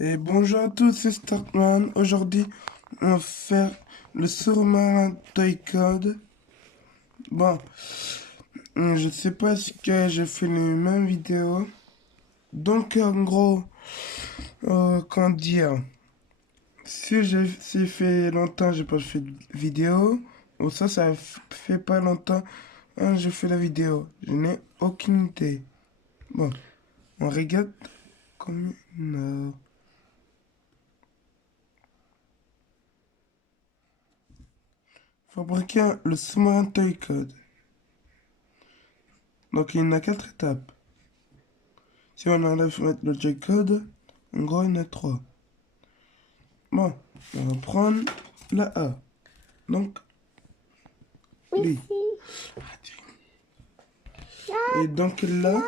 Et bonjour à tous, c'est Startman. Aujourd'hui, on va faire le sous-marin Toy Code. Bon, je sais pas si que j'ai fait les mêmes vidéos. Donc, en gros, comment dire, si fait longtemps j'ai pas fait de vidéo, ou ça fait pas longtemps j'ai fait la vidéo. Je n'ai aucune idée. Bon, on regarde combien une heure. Fabriquer le sous-marin Toy Code. Donc il y en a 4 étapes. Si on enlève mettre le J-code, en gros il y en a 3. Bon, on va prendre la A. Donc, lui. Et donc là,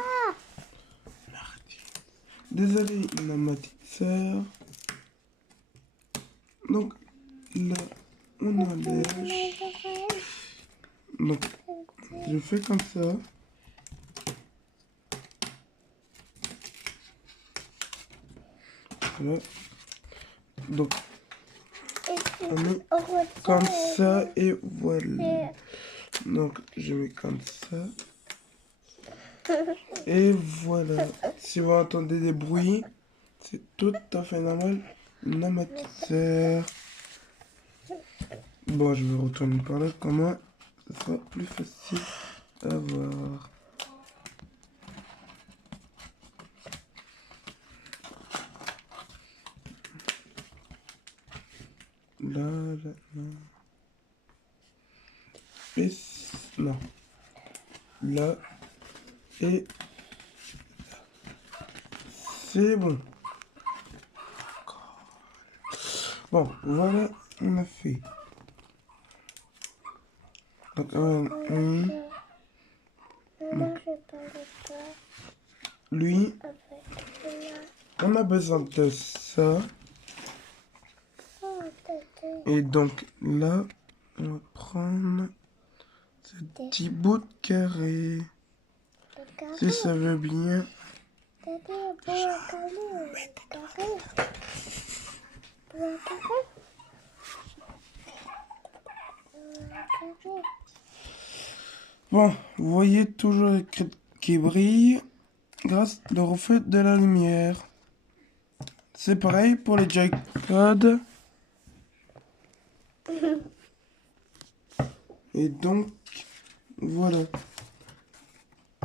désolé, il a ma petite sœur. Donc là, on enlève. Donc, je fais comme ça. Voilà. Donc, on met comme ça et voilà. Donc, je mets comme ça. Et voilà. Si vous entendez des bruits, c'est tout à fait normal. Une amateur. Bon, je vais retourner par là. Comment ce sera plus facile à voir. Là, là, là. Et non. Là. Et c'est bon. Bon, voilà, on a fait. Donc, lui, on a besoin de ça. Et donc là, on va prendre ce petit bout de carré. Si ça veut bien. Bon, vous voyez toujours les crêtes qui brillent grâce au reflet de la lumière. C'est pareil pour les J-codes. Et donc, voilà.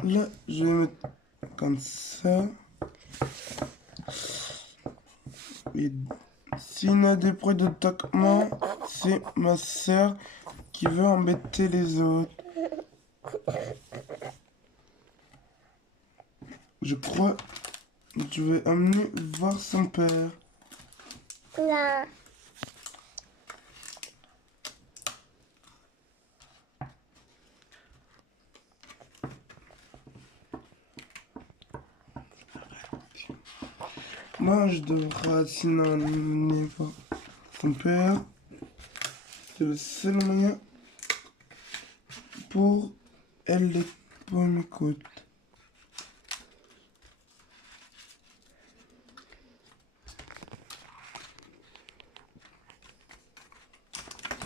Là, je vais mettre comme ça. Et s'il y a des bruits de toquement, c'est ma soeur qui veut embêter les autres. Je crois que je vais amener voir son père. Là. Moi, je devrais sinon amener voir son père. C'est le seul moyen pour elle les pommes écoute.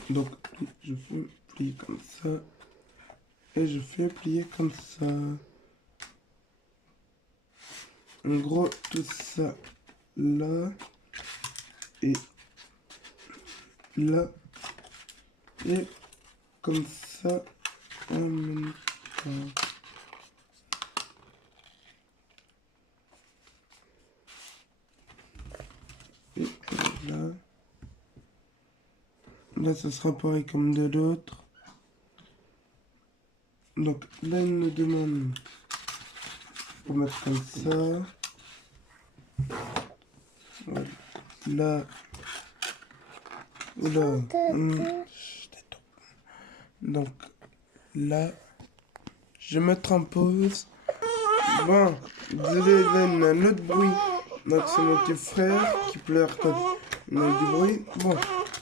Donc, je fais plier comme ça. Et je fais plier comme ça. En gros, tout ça là. Et là. Et comme ça en même temps. Et là. Là, ça sera pareil comme de l'autre. Donc là, il nous demande pour mettre comme ça. Voilà. Là. Oula. Donc là, je vais mettre en pause. Bon, désolé, là, il y a un autre bruit. Donc c'est mon petit frère qui pleure quand on a du bruit. Bon,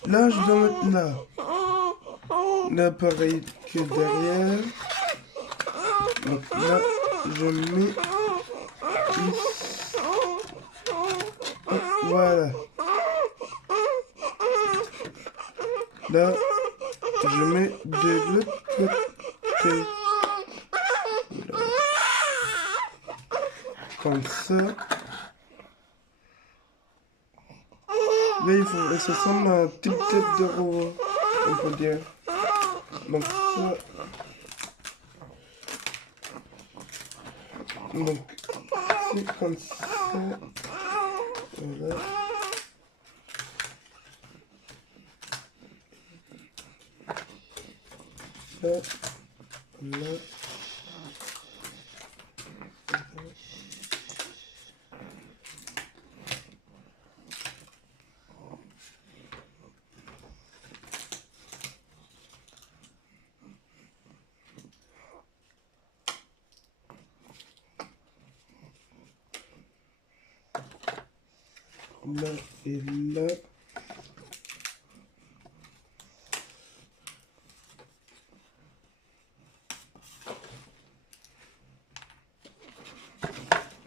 là, je dois mettre là. Là, pareil que derrière. Donc là, je mets ici. Oh, Voilà. Là, je mets de l'autre côté. Voilà. Comme ça. Là, il faut, ça ressemble à une petite tête de robot, on peut dire. Donc ça. Donc, c'est comme ça. Voilà. Là, là. Là et là.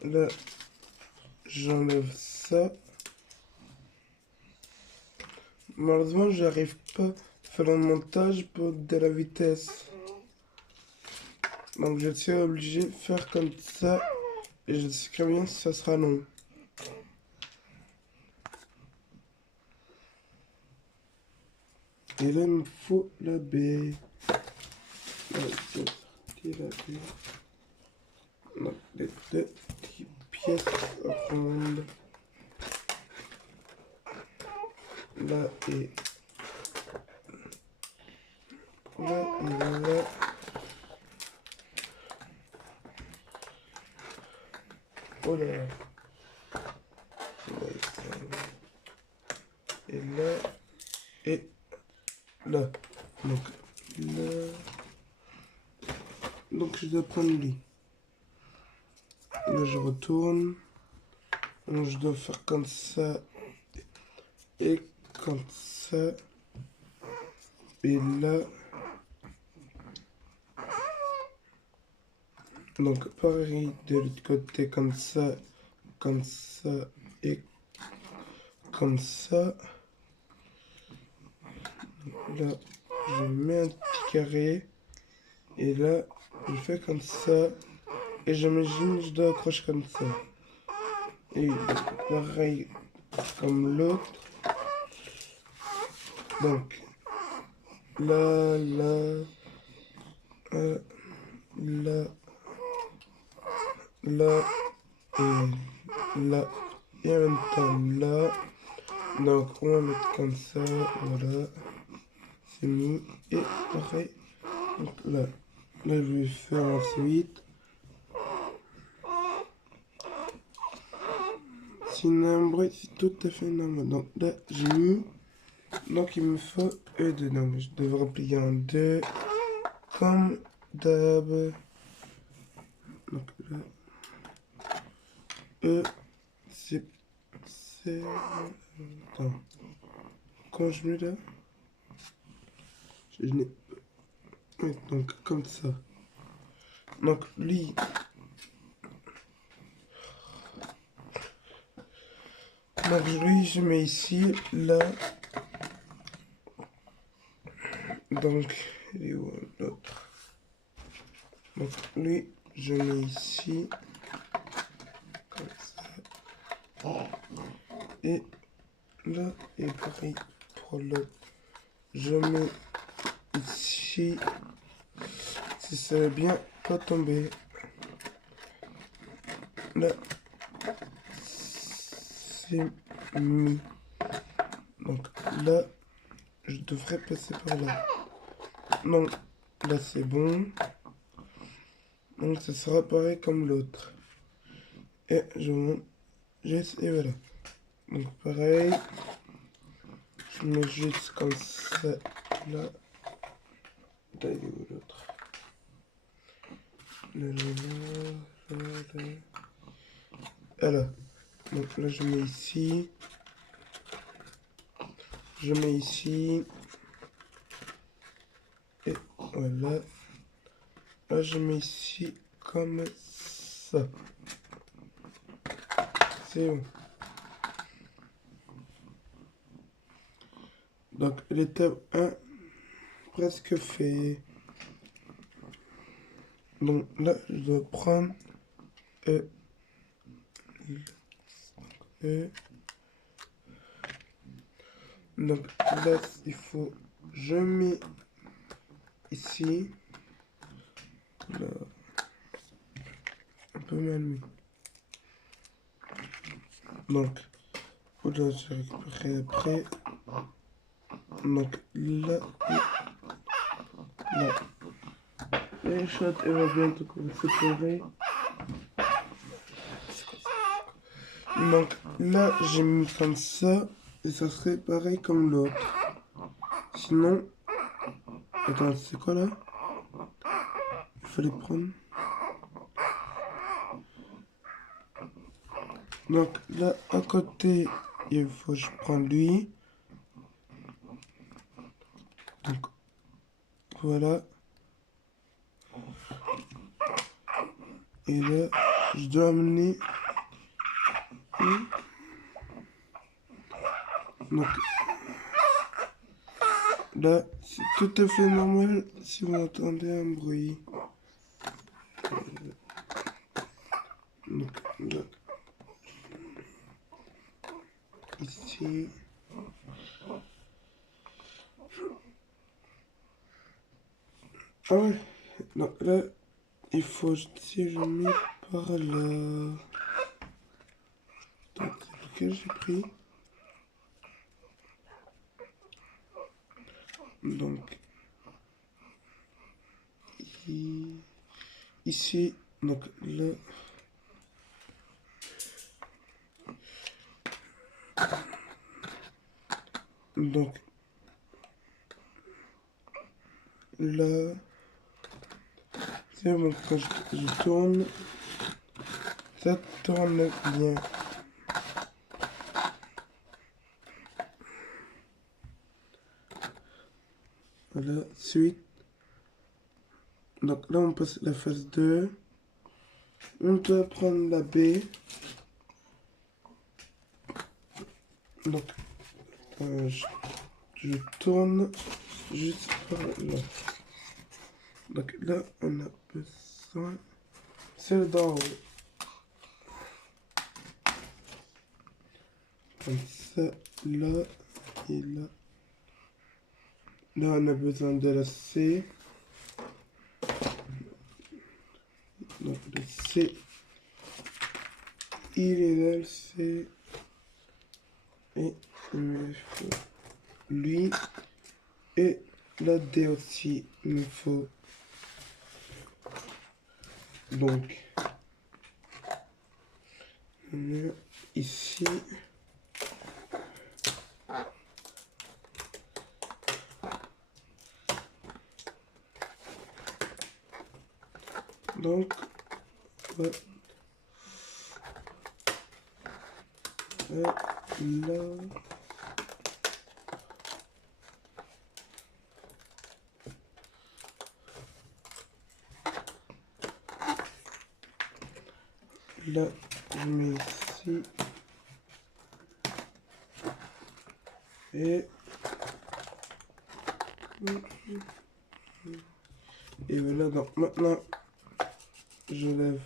Là, j'enlève ça. Malheureusement, j'arrive pas à faire le montage pour de la vitesse. Donc, je suis obligé de faire comme ça. Et je sais très bien que ça sera long. Et là, il me faut la baie. Là, c'est sorti la baie. Donc, les deux petites pièces rondes. Là et là et là. Oh là là. Et là et là. Donc là. Donc je dois prendre lui. Là je retourne. Donc je dois faire comme ça. Et comme ça. Et là. Donc pareil de l'autre côté comme ça et comme ça. Là je mets un petit carré et là je fais comme ça et j'imagine je dois accrocher comme ça. Et donc, pareil comme l'autre. Donc là, là, là, là et là et en même temps là. Donc on va mettre comme ça, voilà, c'est mis et pareil. Donc là, je vais faire ensuite. Sinon, c'est tout à fait normal. Donc là, j'ai mis. Donc il me faut E2. Donc je devrais plier en deux. Comme d'hab. Donc là. E. C'est. Attends. Quand je mets là. Je n'ai. Oui, donc comme ça. Donc lui. Donc lui, je mets ici, là. Donc, il est où l'autre? Donc lui, je mets ici. Comme ça. Et là, et pareil pour l'autre. Je mets ici. Si ça veut bien pas tomber. Là, c'est mis. Donc là, je devrais passer par là. Non, là c'est bon. Donc ce sera pareil comme l'autre. Et je monte juste et voilà. Donc pareil. Je mets juste comme ça là. Là il est où l'autre? Là, là, là, là, là. Alors, donc là je mets ici. Je mets ici. Et voilà. Là je mets ici comme ça. C'est bon. Donc l'étape 1, presque fait. Donc là, je dois prendre E. E. Donc là, il faut. Je mets ici. Là, un peu mal mis. Donc, là, je récupérerai après. Donc là, là. Et chat, elle va bientôt se séparer. Donc là, j'ai mis comme ça. Et ça serait pareil comme l'autre. Sinon. Attends, c'est quoi là? Il fallait prendre. Donc là, à côté, il faut que je prenne lui. Donc voilà. Et là, je dois amener. Donc là, c'est tout à fait normal si vous entendez un bruit. Donc là, ici. Ah ouais. Donc là, il faut, si je mets par là. Attends, c'est lequel j'ai pris? Donc, ici, donc là. Donc, là. C'est bon, quand je tourne, ça tourne bien. Voilà, suite. Donc là, on passe la phase 2. On doit prendre la B. Donc, je tourne juste par là. Donc là, on a besoin. C'est d'en haut. Comme ça, là et là. Là, on a besoin de la C. Donc le C. Il est là, le C. Et il me faut lui. Et la D aussi, il me faut. Donc, on a ici. Donc, ouais. Et là. Là, je mets ici. Et voilà, donc maintenant, je lève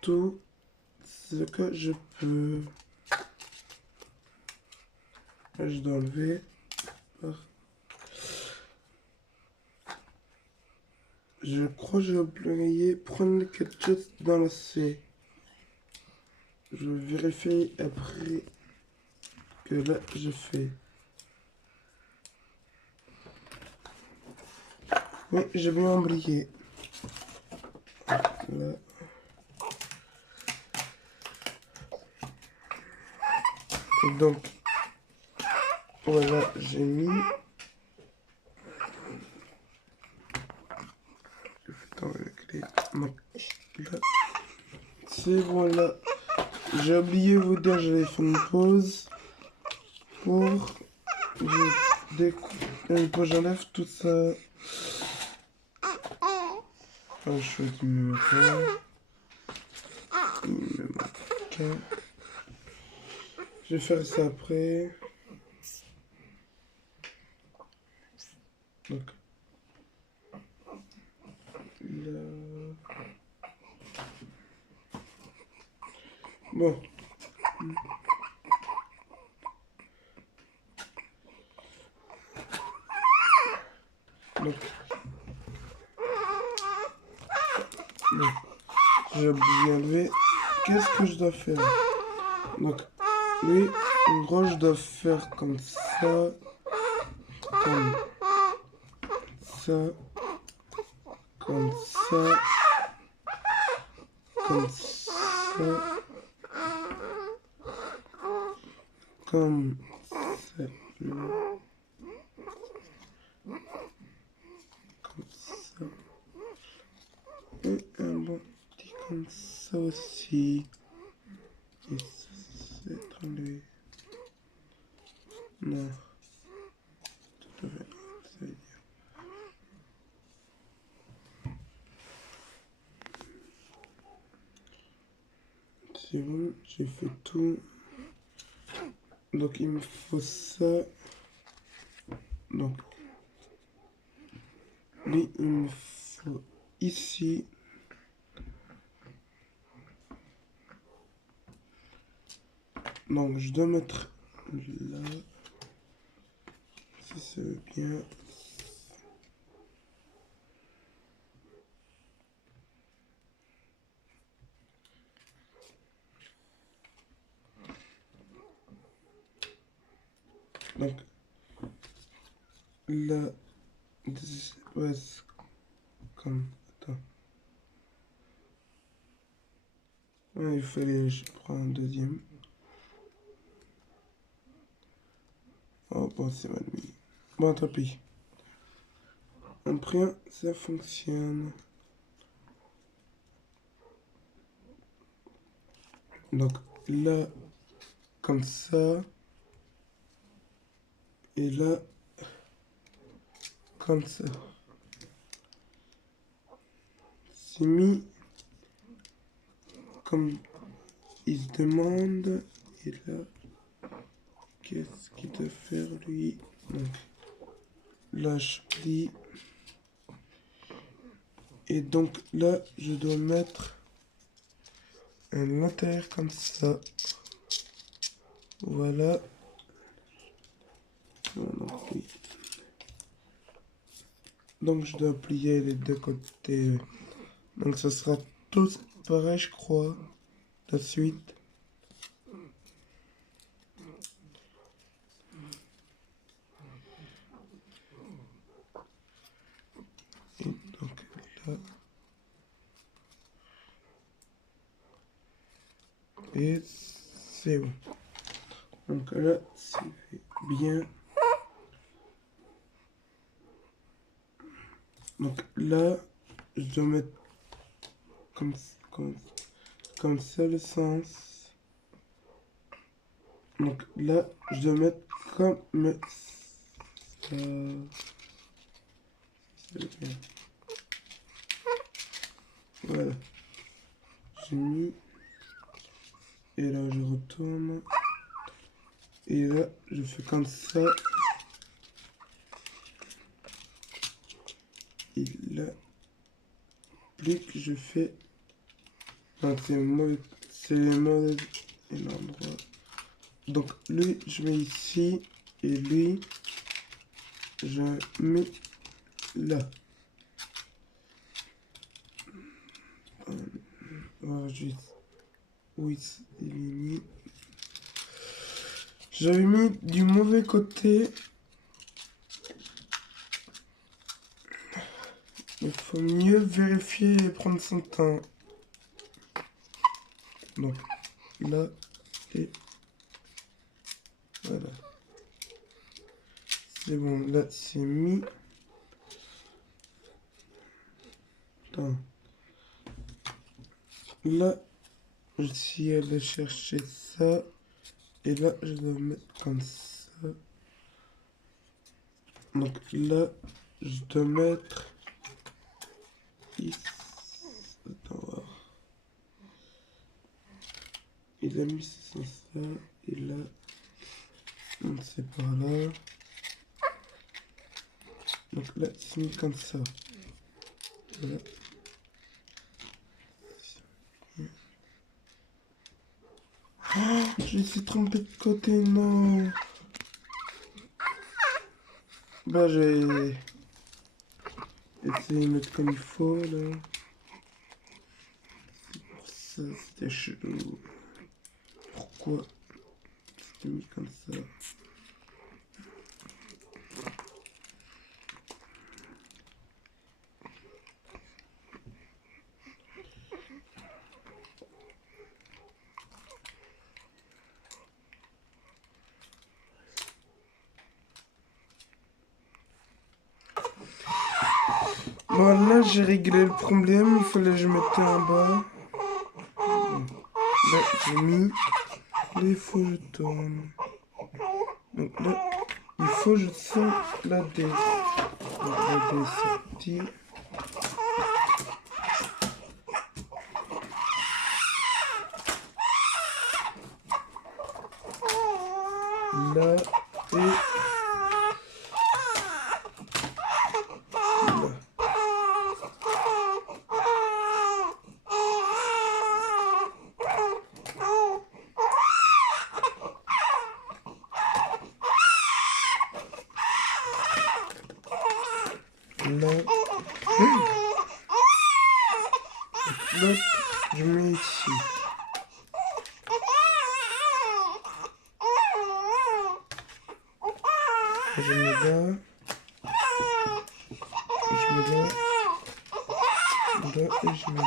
tout ce que je peux. Là, je dois enlever. Je crois que j'ai oublié prendre quelque chose dans la C. Je vérifie après que là, je fais. Oui, j'ai bien oublié. Là. Et donc, voilà, j'ai mis. Dans la clé. Là. C'est voilà. J'ai oublié de vous dire, j'avais fait une pause pour. J'enlève tout ça. Je choisis mes numéros. Je vais faire ça après. Donc, là... Bon. Donc, bon. J'ai bien levé. Qu'est-ce que je dois faire? Donc, oui, en gros, je dois faire comme ça, comme ça, comme ça, comme ça, comme ça, comme ça, et un bon petit comme ça aussi. Et ça, c'est enlevé. Non. Tout à fait. Ça veut dire. C'est bon, j'ai fait tout. Donc il me faut ça. Donc lui il me faut ici. Donc je dois mettre là. Si ça veut bien. Donc là, ouais, comme. Attends. Ouais, il fallait. Je prends un deuxième. Oh bon, c'est mal mis. Bon, tant pis. Après, ça fonctionne. Donc là, comme ça. Et là, comme ça. C'est mis comme il se demande. Et là, qu'est-ce qu'il doit faire lui? Donc là, je plie. Et donc là, je dois mettre un intérieur comme ça. Voilà. Donc, oui. Donc je dois plier les deux côtés. Donc ça sera tout pareil, je crois. La suite. Et donc là. Et c'est bon. Donc là, c'est bien. Donc là, je dois mettre comme ça le sens. Donc là, je dois mettre comme ça. Voilà. J'ai mis. Et là, je retourne. Et là, je fais comme ça. Et là, plus que je fais. Non, c'est mauvais. C'est mauvais endroit. Donc, lui, je mets ici. Et lui, je mets là. Voilà, juste. Oui, il est mis. J'avais mis du mauvais côté. Il faut mieux vérifier et prendre son temps. Donc, là, et voilà. C'est bon, là, c'est mis. Attends. Là, je suis allé chercher ça. Et là, je dois mettre comme ça. Donc là, je dois mettre ici. Attends, voir. Il a mis ça. Et là, c'est par là. Donc là, c'est mis comme ça. Voilà. Oh, je me suis trompé de côté, non. Bah, j'ai essayé de mettre comme il faut, là. C'est pour ça, c'était chelou. Pourquoi c'était mis comme ça? Bon, là, j'ai réglé le problème. Il fallait que je mette en bas. Là, j'ai mis. Là, il faut que je tourne. Donc là, il faut que je sorte la D. Donc la D est sortie. Là et là. Là. L'autre, je mets ici. Je mets là. Je mets là. Là et je mets là.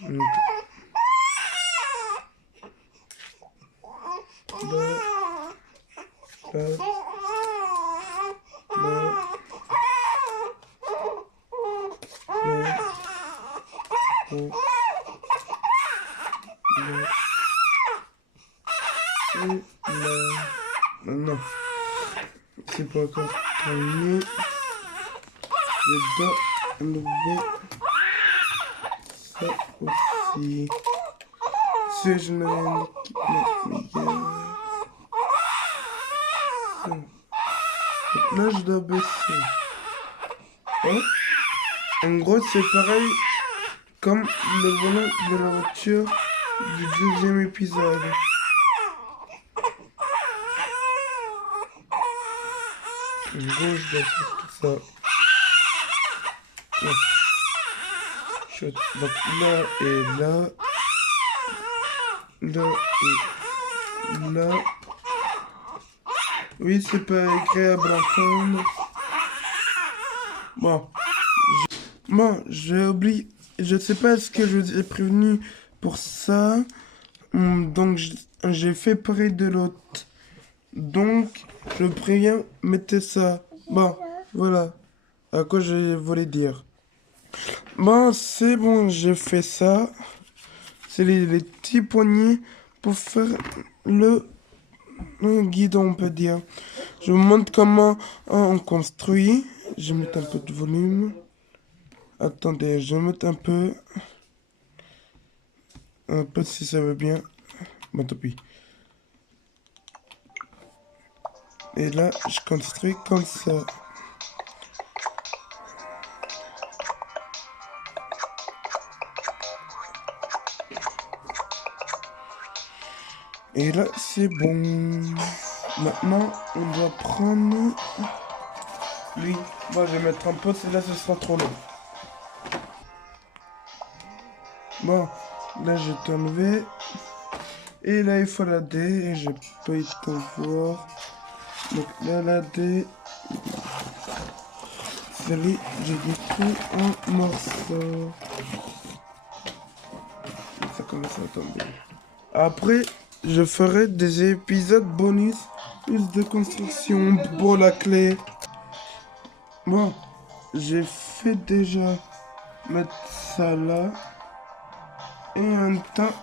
Donc, là. Là. Non, c'est pas encore terminé. Je dois enlever ça aussi. Si je mets un équipement, là, je dois baisser. Oh. En gros, c'est pareil comme le volant de la voiture du deuxième épisode. En gros, je dois faire tout ça. Ouais. Chut. Donc là et là. Là et là. Oui, c'est pas agréable à entendre. Bon, j'ai oublié. Je sais pas ce que je vous ai prévenu pour ça. Donc, j'ai fait pareil de l'autre. Donc, je préviens, mettez ça. Bon, voilà à quoi je voulais dire. Bon, c'est bon, j'ai fait ça. C'est les petits poignets pour faire le guidon, on peut dire. Je vous montre comment on construit. Je vais mettre un peu de volume. Attendez, je vais mettre un peu. Un peu si ça veut bien. Bon, tant pis. Et là, je construis comme ça. Et là, c'est bon. Maintenant, on doit prendre lui. Bon, je vais mettre un pause et là, ce sera trop long. Bon, là, je t'ai enlevé. Et là, il faut la D. Et je peux y te voir. Donc là, la D. Celui, j'ai dit tout en morceaux. Ça commence à tomber. Après, je ferai des épisodes bonus, plus de construction pour la clé. Bon, j'ai fait déjà mettre ça là. Et en même temps,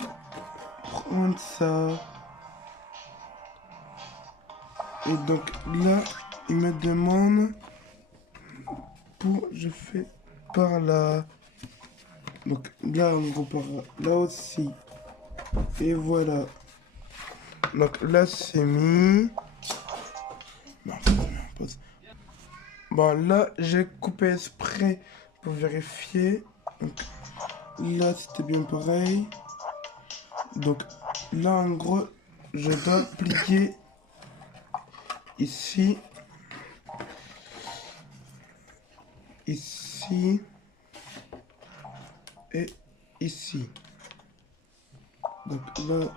prendre ça. Et donc là, il me demande pour je fais par là. Donc là, on repart là aussi. Et voilà. Donc là, c'est mis. Non, pause. Bon, là, j'ai coupé exprès pour vérifier. Donc, là, c'était bien pareil. Donc, là, en gros, je dois plier ici. Ici. Et ici. Donc, là,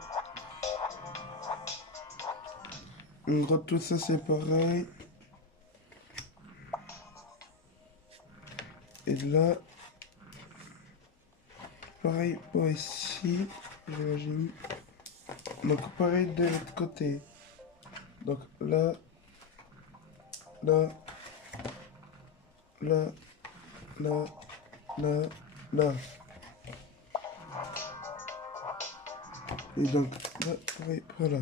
en gros, tout ça, c'est pareil. Et là, pareil pour ici, j'imagine. Donc pareil de l'autre côté. Donc là, là, là, là, là, là. Et donc là, pareil, voilà.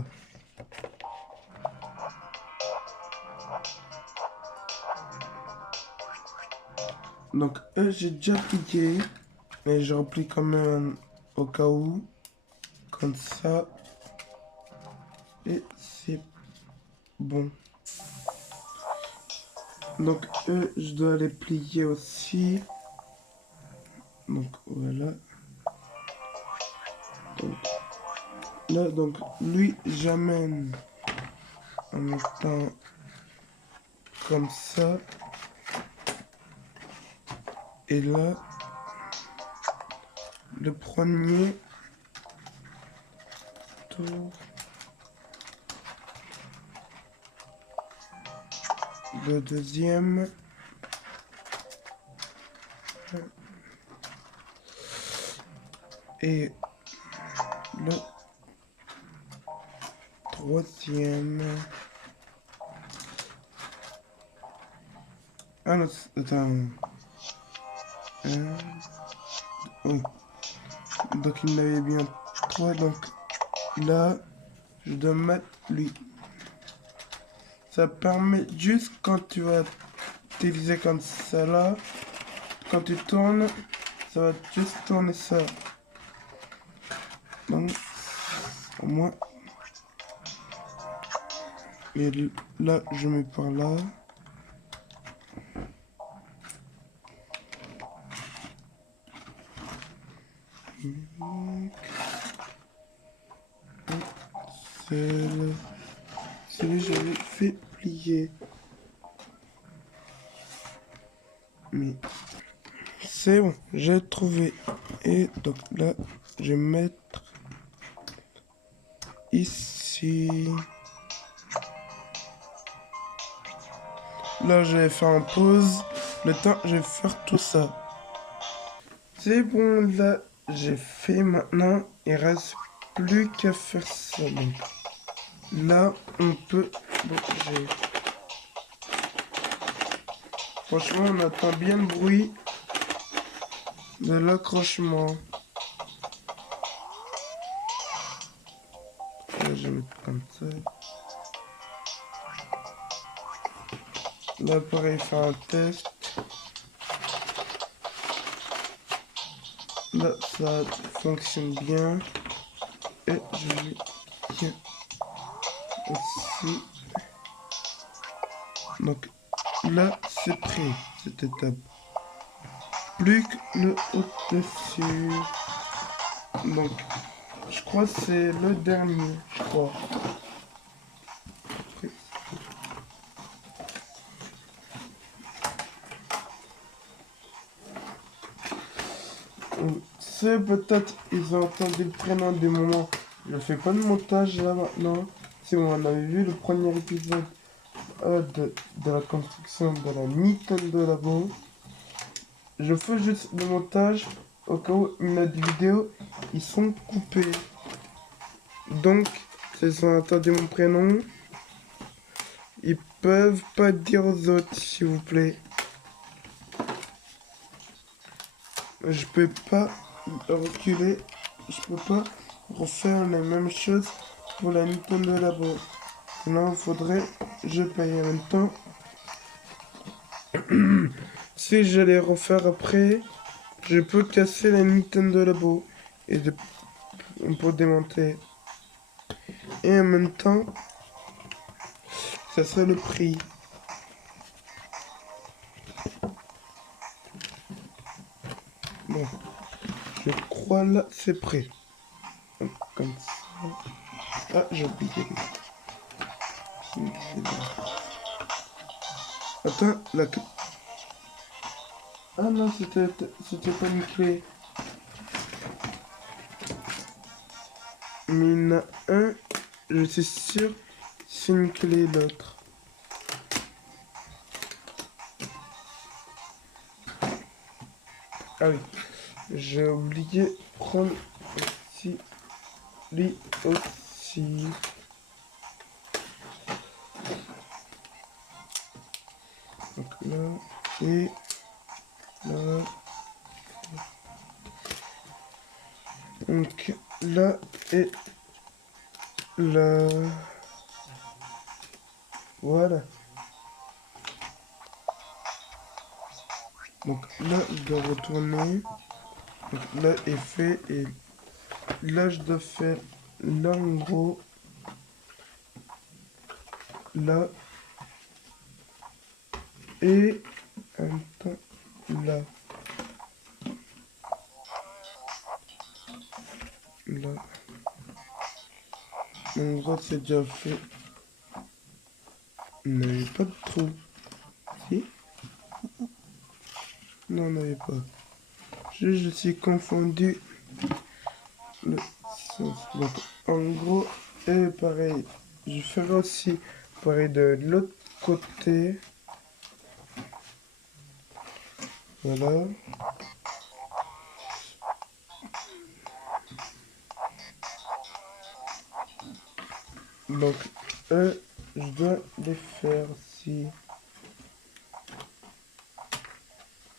Donc j'ai déjà plié. Mais je replie quand même au cas où. Comme ça. Et c'est bon. Donc je dois les plier aussi. Donc voilà. Donc, là, donc lui, j'amène en mettant comme ça. Et là, le premier tour. Le deuxième. Et le troisième. Ah non, attends. Oh. Donc il y en avait bien trois. Donc là, je dois mettre lui. Ça permet juste quand tu vas utiliser comme ça là. Quand tu tournes, ça va juste tourner ça. Donc, au moins. Et là, je mets par là. Celui je l'ai fait plier. Mais c'est bon, j'ai trouvé. Et donc là, je vais mettre ici. Là, je vais faire en pause. Le temps, je vais faire tout ça. C'est bon, là, j'ai fait maintenant. Il reste plus qu'à faire ça. Donc, là, on peut bouger. Franchement, on entend bien le bruit de l'accrochement. Là, je vais mettre comme ça. Là, pareil, faire un test. Là, ça fonctionne bien. Et je vais bien aussi. Donc, là, c'est prêt, cette étape. Plus que le au-dessus. Donc, je crois que c'est le dernier, je crois. C'est peut-être, ils ont entendu le prénom du moment. Je fais pas de montage là maintenant. C'est bon, on avait vu le premier épisode de la construction de la Nintendo Labo. Je fais juste le montage au cas où notre vidéo, ils sont coupés. Donc, s'ils ont entendu mon prénom, ils peuvent pas dire aux autres, s'il vous plaît. Je peux pas reculer, je peux pas refaire les mêmes choses pour la Nintendo Labo. Sinon, il faudrait que je paye en même temps. Si je les refaire après, je peux casser la Nintendo Labo et on peut démonter. Et en même temps, ça serait le prix. Bon, je crois là, c'est prêt. Donc, comme ça. Ah, j'ai oublié. Attends, la clé. Ah non, c'était pas une clé. Mais il y en a un, je suis sûr, c'est une clé l'autre. Ah oui, j'ai oublié de prendre aussi lui aussi. Donc là et là. Donc là et là. Voilà. Donc là, je dois retourner. Donc là est fait et là, je dois faire là en gros. Là et en même temps là. Là. En gros, c'est déjà fait. Il n'y avait pas de trou. Si? Non, il n'y avait pas. Je suis confondu le sens. Donc, en gros, et pareil. Je ferai aussi pareil de l'autre côté. Voilà. Donc, eux, je dois les faire aussi.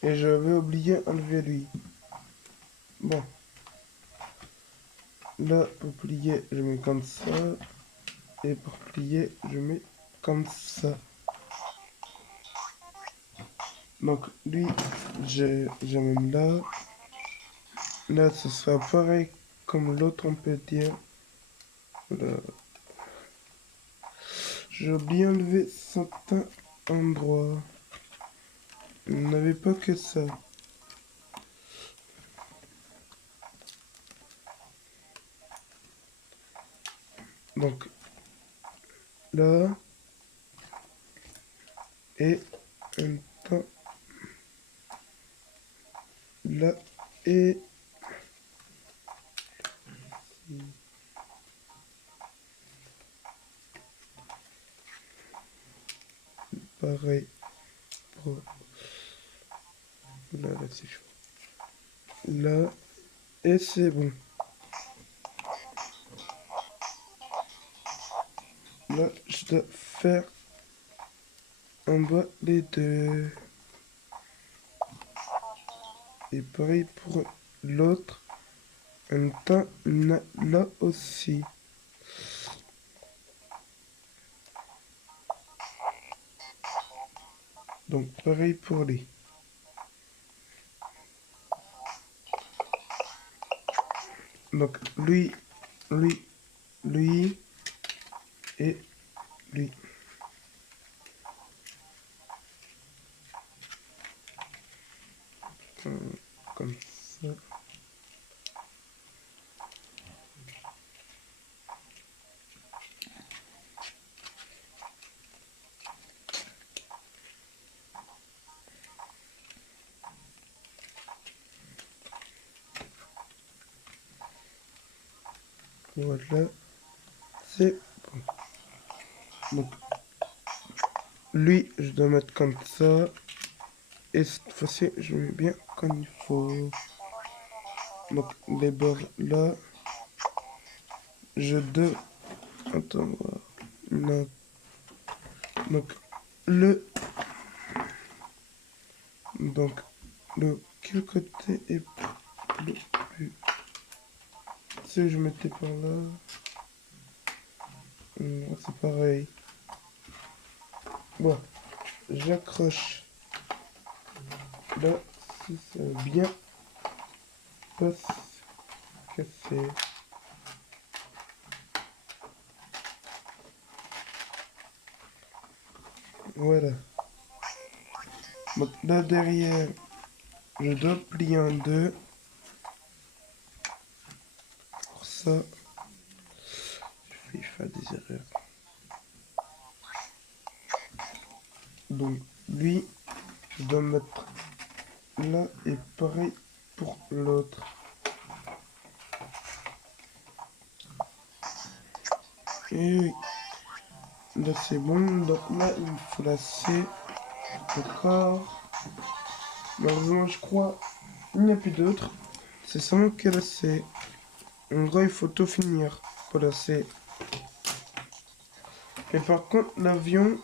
Et je vais oublier enlever lui. Bon. Là, pour plier, je mets comme ça. Et pour plier, je mets comme ça. Donc, lui, je mets là. Là, ce sera pareil comme l'autre, on peut dire. Voilà. J'ai oublié d'enlever certains endroits. Il n'y avait pas que ça. Donc, là. Et en même temps, là. Et pareil pour... Là, là, c'est chaud. Là. Et c'est bon. Là, je dois faire en bas les deux. Et pareil pour l'autre. En même temps, là aussi. Donc, pareil pour lui. Donc, lui et lui. Comme ça. Voilà. C'est bon. Donc, lui, je dois mettre comme ça. Et cette fois-ci, je mets bien comme il faut. Donc, les bords là. Je dois... Attends, voir. Non. Donc, le... Donc, le quel côté est le plus... Si je mettais par là... Non, c'est pareil. Bon, j'accroche. Là, si ça va bien pas se casser. Voilà. Donc là derrière, je dois plier en deux. ça. Il fait des erreurs. Donc lui, je dois mettre là et pareil pour l'autre. Et oui, là c'est bon. Donc là, il me faut la C. D'accord. Malheureusement, je crois il n'y a plus d'autres. C'est seulement que la C. En gros, il faut tout finir pour la C. Et par contre, l'avion,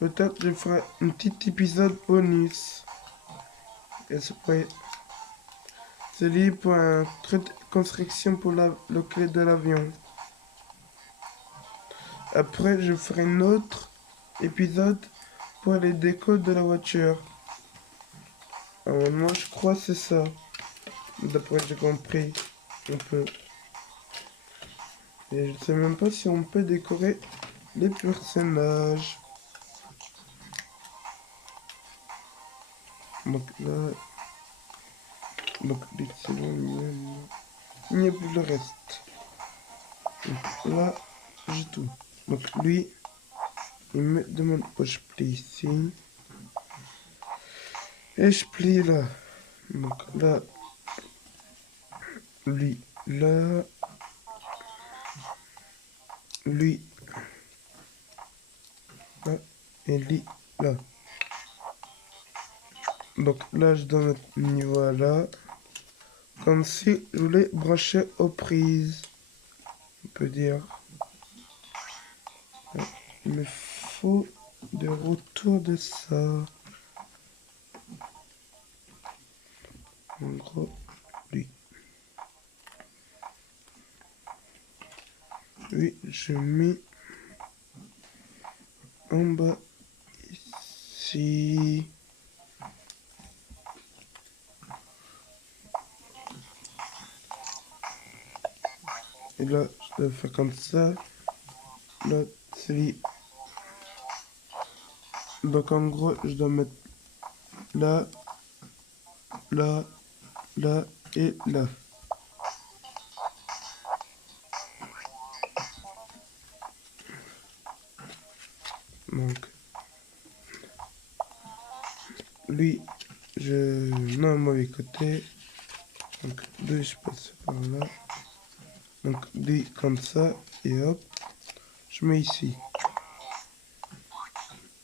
peut-être je ferai un petit épisode bonus. Et c'est lié pour un trait de construction pour le clé de l'avion. Après, je ferai un autre épisode pour les décos de la voiture. Alors, moi, je crois que c'est ça. D'après j'ai compris. On peut. Et je sais même pas si on peut décorer les personnages. Donc là. Donc c'est bon, il n'y a plus le reste. Donc là, j'ai tout. Donc lui, il me demande que je plie ici. Et je plie là. Donc là, lui, là. Lui, là. Et lui, là. Donc là, je dois mettre niveau là. Comme si je voulais brancher aux prises. On peut dire. Il me faut des retours de ça. En gros, lui. Oui, je mets en bas ici. Et là, je dois faire comme ça. Là, c'est lui. Donc en gros, je dois mettre là, là, là et là. Donc, lui, je mets un mauvais côté. Donc, lui, je passe par là. Donc, lui, comme ça. Et hop, je mets ici.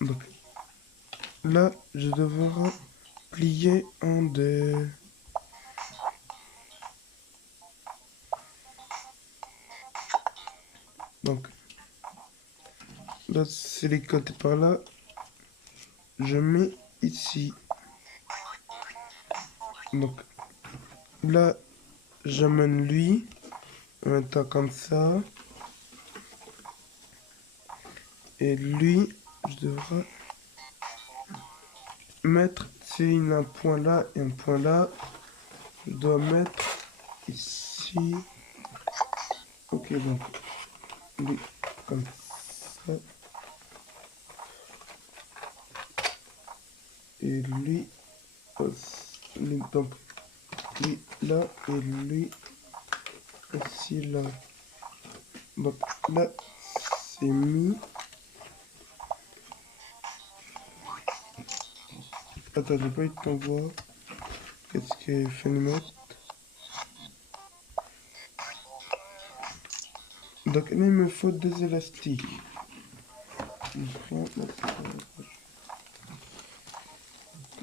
Donc, là, je devrais plier en deux. Donc, là, c'est les côtés par là. Je mets ici. Donc, là, j'amène lui. En même temps comme ça. Et lui, je devrais mettre, s'il a un point là et un point là, je dois mettre ici. Ok, donc, lui, comme ça. Et lui, aussi, donc, lui là et lui aussi là. Donc là, c'est mis. Attends, j'ai pas eu de t'envoi. Qu'est-ce que fait le mode? Donc là, il me faut des élastiques.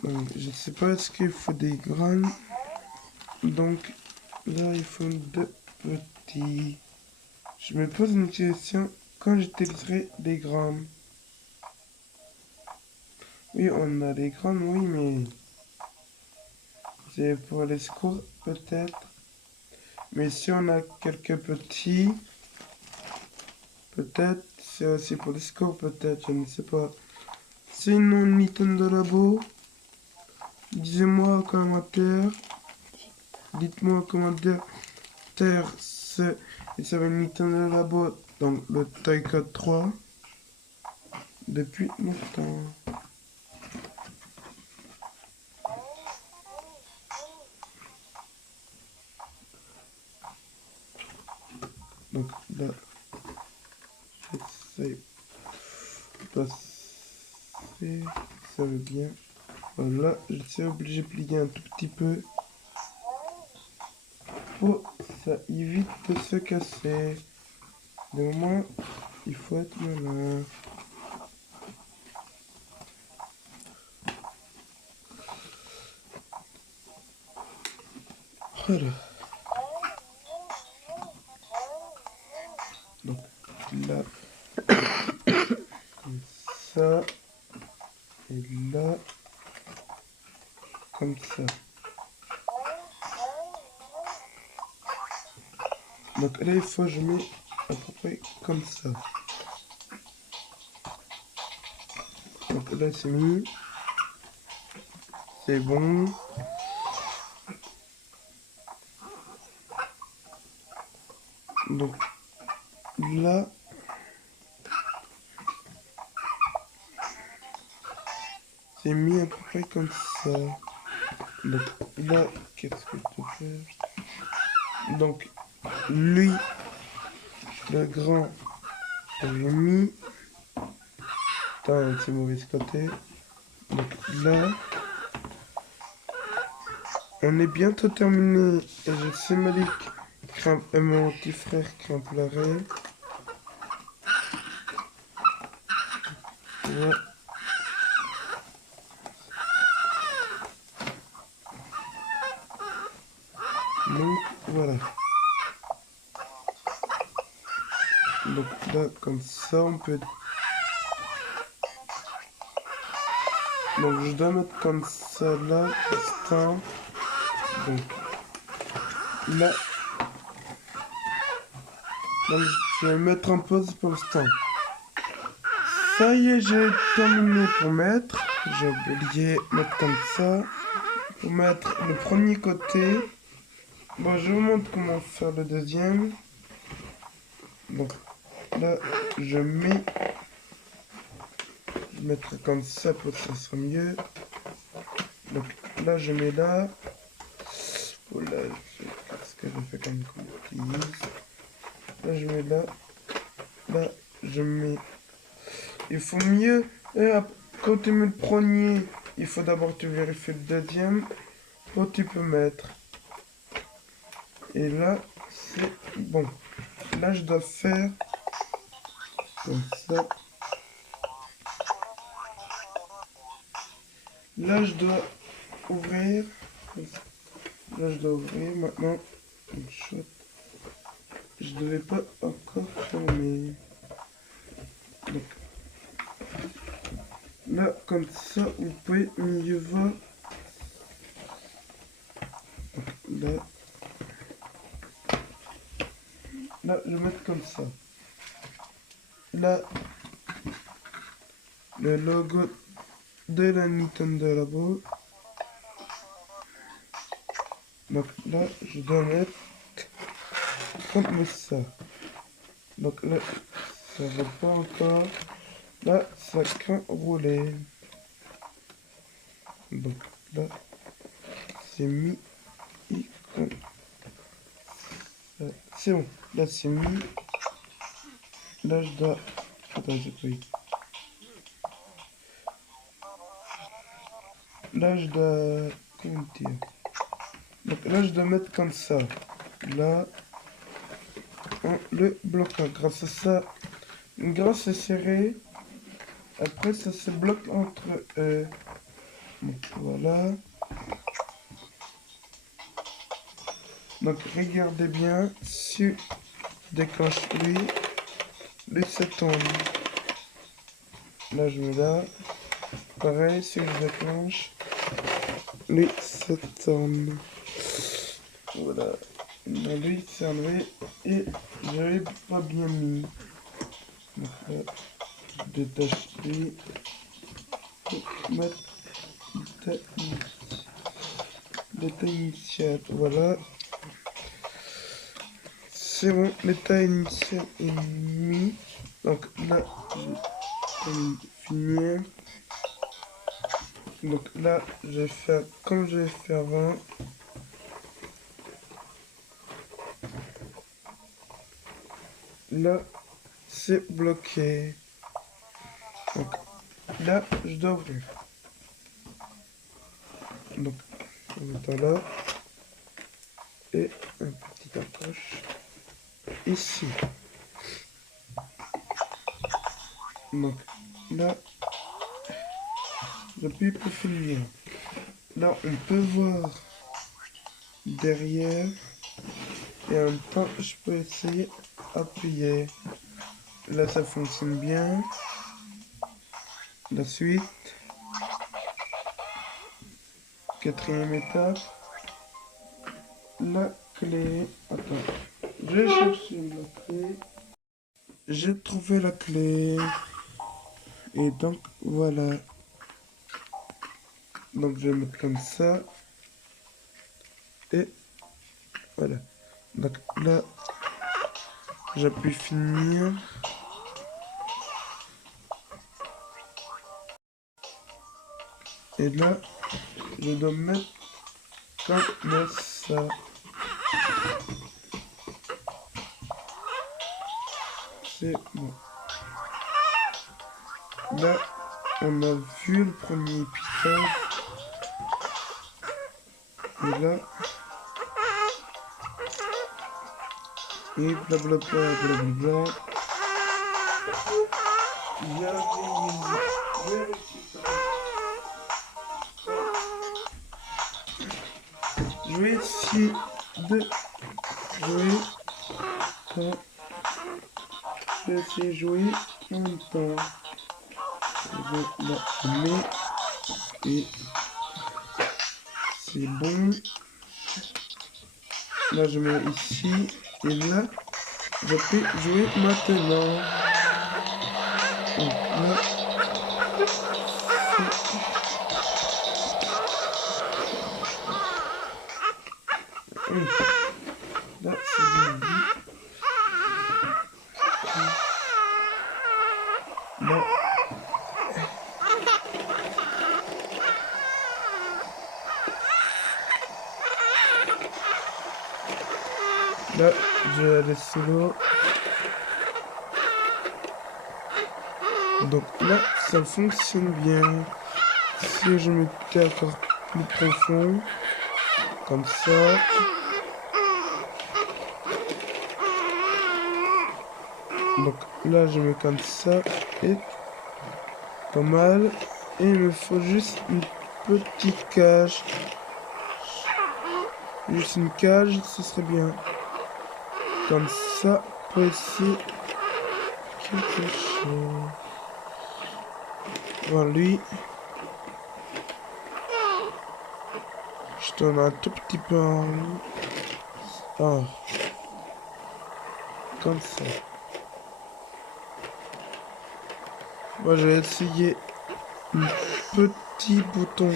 Donc, je sais pas, est-ce qu'il faut des grammes? Donc là, il faut deux petits. Je me pose une question quand j'utiliserai des grammes. Oui, on a des grammes, oui, mais c'est pour les secours peut-être. Mais si on a quelques petits, peut-être c'est aussi pour les scores, peut-être, je ne sais pas. Sinon, Nintendo Labo, dites-moi en commentaire. Dites-moi en commentaire. Il s'appelle Nintendo Labo, donc le Toy Code 3. Depuis longtemps. Donc là, j'essaie de passer, ça va bien. Voilà, je suis obligé de plier un tout petit peu. Oh, ça évite de se casser. Néanmoins, il faut être malin. Voilà. Donc là, comme ça. Et là, comme ça. Donc là, il faut que je mets à peu près comme ça. Donc là, c'est mis. C'est bon. Donc là, c'est mis à peu près comme ça. Donc là, qu'est-ce que je peux faire? Donc lui, le grand, j'ai mis. Attends, c'est mauvais côté. Donc là, on est bientôt terminé. Et je sais Malik et mon petit frère qui en pleurait. Ouais. Donc voilà. Donc là, comme ça, on peut... Donc je dois mettre comme ça là, instant. Donc là, donc, je vais mettre en pause pour l'instant. Ça y est, j'ai terminé pour mettre. J'ai oublié de mettre comme ça. Pour mettre le premier côté. Bon, je vous montre comment faire le deuxième. Donc là, je mets... Je mettrai comme ça pour que ça sera mieux. Donc là, je mets là. Oh là, qu'est-ce que je fais comme complice. Là, je mets là. Là, je mets... Il faut mieux... quand tu mets le premier, il faut d'abord tu vérifier le deuxième. Où tu peux mettre. Et là, c'est bon. Là, je dois faire comme ça. Là, je dois ouvrir. Là, je dois ouvrir maintenant. Une shot. Je ne devais pas encore fermer. Donc, là, comme ça, vous pouvez mieux voir. Donc, là, je vais mettre comme ça. Là, le logo de la Nintendo Labo. Donc là, je dois mettre comme ça. Donc là, ça ne va pas encore. Là, ça craint rouler. Donc là, c'est mis comme ça. C'est bon. Là, c'est mis. Là, je dois... Attends, j'ai pris. Là, je dois... Comment dire? Donc là, je dois mettre comme ça. Là, en le bloquant. Grâce à ça, grâce c'est serré. Après, ça se bloque entre eux. Donc, voilà. Donc, regardez bien. Si je déclenche lui, ça tombe. Là, je mets là. Pareil, si je déclenche, lui, ça tombe. Voilà. Là, lui, c'est enlevé. Et je l'ai pas bien mis. Donc là, je détache lui. Pour mettre l'état initial. Voilà. C'est bon, l'état initial est mis. Donc là, je vais finir. Donc là, je vais faire comme je vais faire avant. là, c'est bloqué. Donc là, je dois ouvrir. Donc, on met là. Et un petit accroche ici. Donc là, j'appuie pour finir. Là, on peut voir derrière. Et en même temps, je peux essayer d'appuyer. Là, ça fonctionne bien. La suite. Quatrième étape. La clé. Attends. Je vais chercher la clé. J'ai trouvé la clé. Et donc, voilà. Donc, je vais mettre comme ça. Et voilà. Donc là, j'appuie finir. Et là, je dois mettre comme ça. C'est bon. Là, on a vu le premier épisode. Et là. Et blablabla, blablabla. Je vais essayer de jouer. Je vais essayer de jouer en même temps. Je vais la mettre. Et c'est bon. Là, je mets ici. Et là, je peux jouer maintenant. Donc là, là, c'est bon. Là, là, je vais aller solo. Donc là, ça fonctionne bien. Si je mettais encore plus profond, comme ça. Donc là, je mets comme ça et pas mal. Et il me faut juste une petite cage. Juste une cage, ce serait bien. Comme ça, pour essayer quelque chose. Voilà, lui. Je tourne un tout petit peu en haut. Ah. Comme ça. Moi, je vais essayer un petit bouton.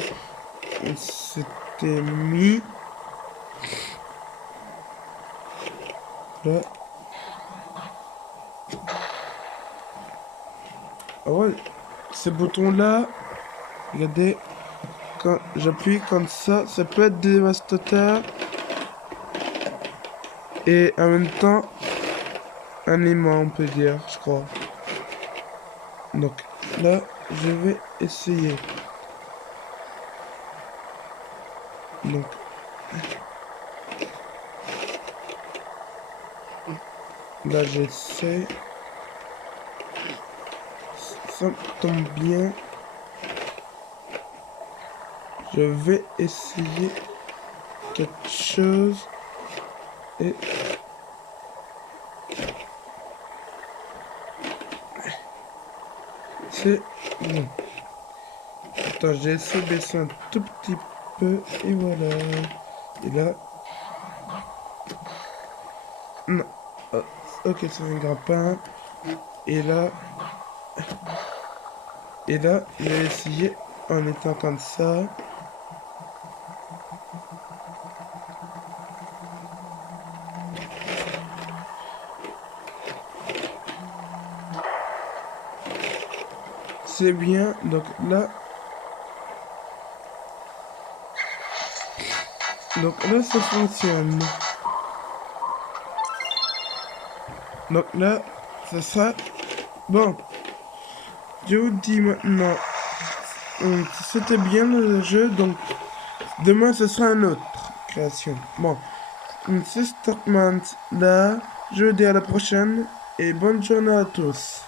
Et c'était mis. Là. Ah ouais, ces boutons-là, regardez, quand j'appuie comme ça peut être dévastateur. Et en même temps, un aimant, on peut dire, je crois. Donc là, je vais essayer. Donc, là, j'essaie. Ça tombe bien. Je vais essayer quelque chose. Et c'est bon. Attends, j'ai essayé de baisser un tout petit peu. Et voilà. Et là. Non. Oh, ok, c'est un grappin. Et là. Et là, je vais essayer en étant comme ça. C'est bien. Donc là, ça fonctionne. Donc là, ça sera... Bon, je vous dis maintenant, c'était bien le jeu, donc demain ce sera une autre création. Bon, c'est Starkman là, je vous dis à la prochaine et bonne journée à tous.